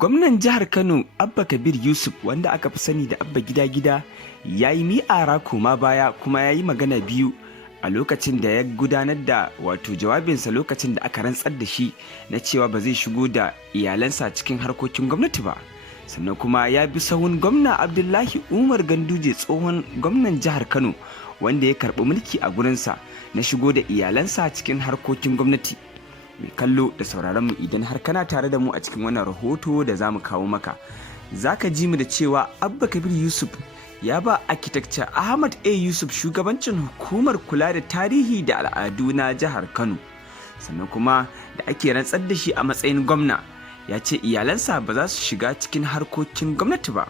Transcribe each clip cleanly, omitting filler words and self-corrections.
Gwamnan jihar Kano Abba Kabir Yusuf, wanda aka fi sani da Abba Gida Gida, ya yi mi'ara koma baya kuma ya yi magana biyu a lokacin da ya gudanar da jawabinsa lokacin da aka rantsar da shi na cewa ba zai shigo da iyalansa cikin harkokin gwamnati ba. Sannan kuma ya bi sahun gwamna Abdullahi Umar Ganduje, tsohon gwamnan jihar Kano, wanda ya karɓi mulki a gurinsa na shigo da iyalansa cikin harkokin gwamnati. Mai kallo da sauraron mu, idan har kana tare da mu a cikin wannan rahoto da za mu kawo maka, za ka ji mu da cewa Abba Kabir Yusuf ya ba architecture Ahmad A. Yusuf shugabancin hukumar kula da tarihi da al'adu na jihar Kano. Sannan kuma da ake rantsar da shi a matsayin gwamna, ya ce iyalansa ba za su shiga cikin harkokin gwamnati ba.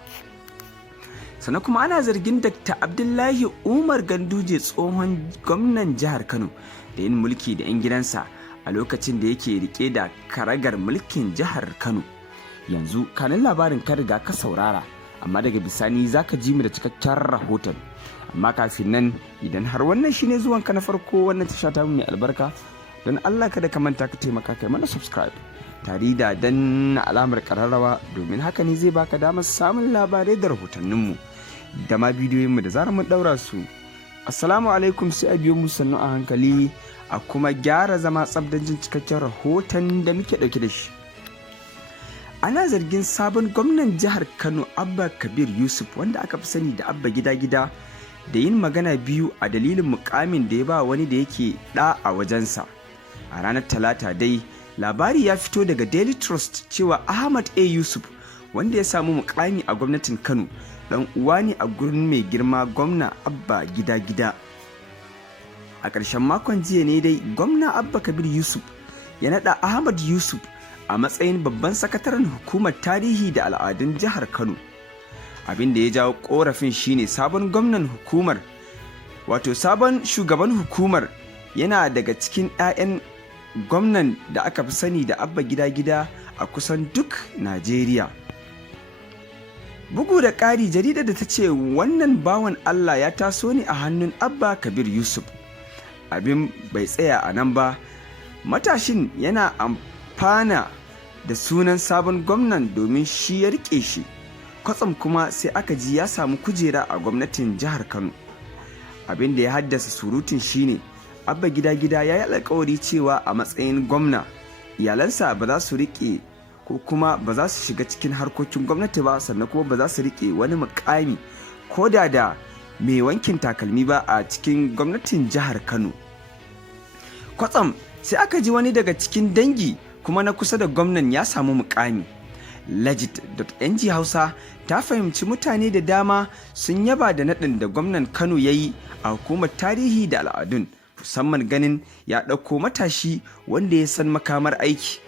Sannan kuma ana zargin Dr. Abdullahi Umar Ganduje, tsohon gwamnan jihar Kano, da yin mulki da 'yan gidansa a lokacin da yake rike da karagar mulkin jihar Kano. Yanzu kanin labarin ka riga ka saurara, amma daga bisani za ka ji mu da cikakken rahoton. Amma kafin nan, idan har wannan shine zuwan ka na farko wannan tasha ta mai albarka, don Allah kada ka manta ka taimaka kai mana subscribe tare da danna alamar kararrawa, domin haka ne zai baka damar samun labarai da rahotanninmu da ma bidiyoyinmu da zarar mun daura su. Assalamu alaikum, sai a biyo mu sannu a hankali a kuma gyara zama tsabdan jin cikakken rahoton da muke dauke da shi. Ana zargin sabon gwamnan jihar Kano Abba Kabir Yusuf, wanda aka fi sani da Abba Gida Gida, da yin magana biyu a dalilin mukamin da ya ba wani da yake da a wajensa. A ranar Talata dai, labari ya fito daga Daily Trust cewa Ahmad A. Yusuf, wanda ya samu mukami a gwamnatin Kano, dan uwa ne a gurin mai girma gwamna Abba Gida Gida. A ƙarshen makon jiya ne dai gwamna Abba Kabir Yusuf ya naɗa Ahmad Yusuf a matsayin babban sakataren hukumar tarihi da al'adun jihar Kano. Abin da ya jawo ƙorafin shine sabon gwamnan hukumar, sabon shugaban hukumar, yana daga cikin 'ya'yan gwamnan da aka fi sani da Abba Gida Gida a kusan duk Najeriya. Bugu da ƙari, jaridar da ta ce wannan bawan Allah ya taso ne a hannun Abba Kabir Yusuf. Abin bai tsaya a nan ba, matashin yana amfana da sunan sabon gwamnan domin shi ya rike shi. Kwatsam kuma sai aka ji ya samu kujera a gwamnatin jihar Kano. Abin da ya haddasa surutun shine Abba Gida Gida ya yi alkawari cewa a matsayin gwamna, iyalansa ba za su rike ko kuma ba za su shiga cikin harkokin gwamnati ba, sannan kuma ba za su rike wani mukami ko da mai wankin takalmi ba a cikin gwamnatin jihar Kano. Kwatsam sai aka ji wani daga cikin dangi kuma na kusa da gwamnan ya samu mukami. Legit.ng Hausa ta fahimci mutane da dama sun yaba da naɗin da gwamnan Kano ya yi a hukumar tarihi da al'adun, musamman ganin ya ɗauko matashi wanda ya san makamar aiki.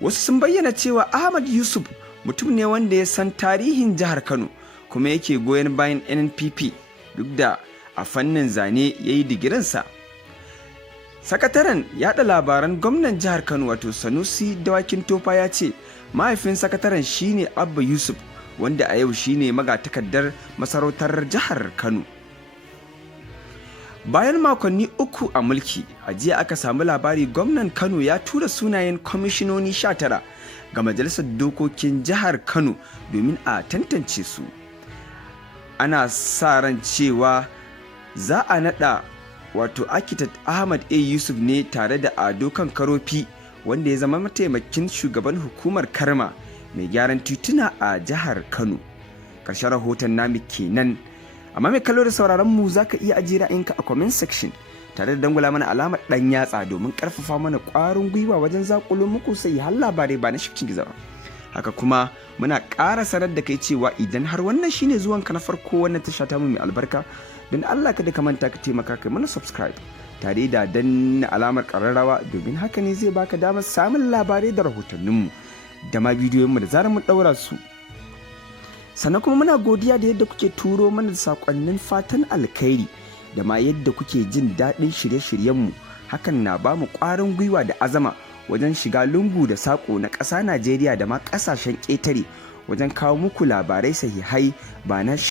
Wasu sun bayyana cewa Ahmad Yusuf mutum ne wanda ya san tarihin jihar Kano kuma yake goyon bayan NNPP, duk da a fannin zane ya yi digirinsa. Sakataren yada labaran gwamnan jihar Kano Sanusi Dawakin Tofa ya ce mahaifin sakataren shine Abba Yusuf, wanda a yau shine magatakardar masarautar jihar Kano. Bayan makonni uku a mulki, a jiya aka samu labari gwamnan Kano ya tura sunayen kwamishinoni 19 ga majalisar dokokin jihar Kano domin a tantance su. Ana sa ran cewa za a naɗa architect Ahmad A. Yusuf ne tare da Ado Kan Karofi, wanda ya zama mataimakin shugaban hukumar Karma mai gyaran tituna a jihar Kano. Ƙarshen rahoton namu kenan. Amma mai kallo da sauraron mu, za ka iya ajiye ra'ayinka a comment section tare da dangula mana alamar ɗan yatsa domin ƙarfafa mana ƙwarin gwiwa wajen zaƙulo muku sai har labarai ba na shifcin gizo. Haka kuma muna ƙara sanar da kai cewa idan har wannan shine zuwanka na farko wannan tasha ta mu mai albarka, don Allah kada ka manta ka taimaka kai mana subscribe tare da danna alamar ƙararrawa, domin haka ne zai baka damar samun labarai da rahotanninmu da ma bidiyoyinmu da zarar mun ɗaura su. Sannan kuma muna godiya da yadda kuke turo mana da saƙonnin fatan alkhairi da ma yadda kuke jin daɗin shirye-shiryenmu. Hakan na ba mu ƙwarin gwiwa da azama wajen shiga lungu da saƙo na ƙasa Najeriya da ma ƙasashen ƙetare wajen kawo muku labarai sahihai ba na